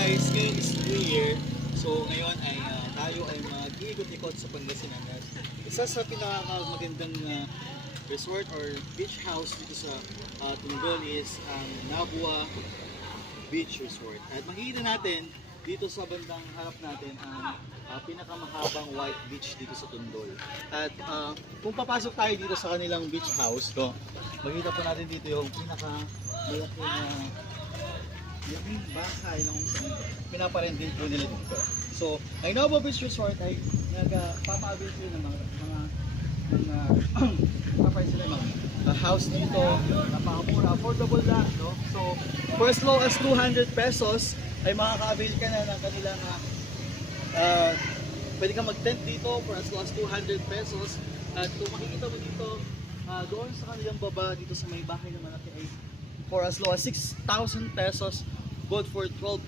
guys, ngayon is New Year. So ngayon ay tayo ay mag-iikot-ikot sa Pangasinan. At isa sa pinakamagandang resort or beach house dito sa Tungol is ang Nabua Beach Resort. At makikita natin dito sa bandang harap natin ang pinakamahabang white beach dito sa Tundol. At kung papasok tayo dito sa kanilang beach house, no, makikita po natin dito yung pinakamalaki yung bahay ng pinaparendin po nila dito. So, ang Nabua Beach Resort ay nagpapaabil sila ng mga papay sila ng house dito, napakamura, affordable lang, no? So, for as low as 200 pesos ay makaka-avail ka na ng kanilang pwede ka mag-tent dito for as low as 200 pesos. At kung makikita mo dito, doon sa kanilang baba, dito sa may bahay naman natin ay for as low as 6,000 pesos, good for 12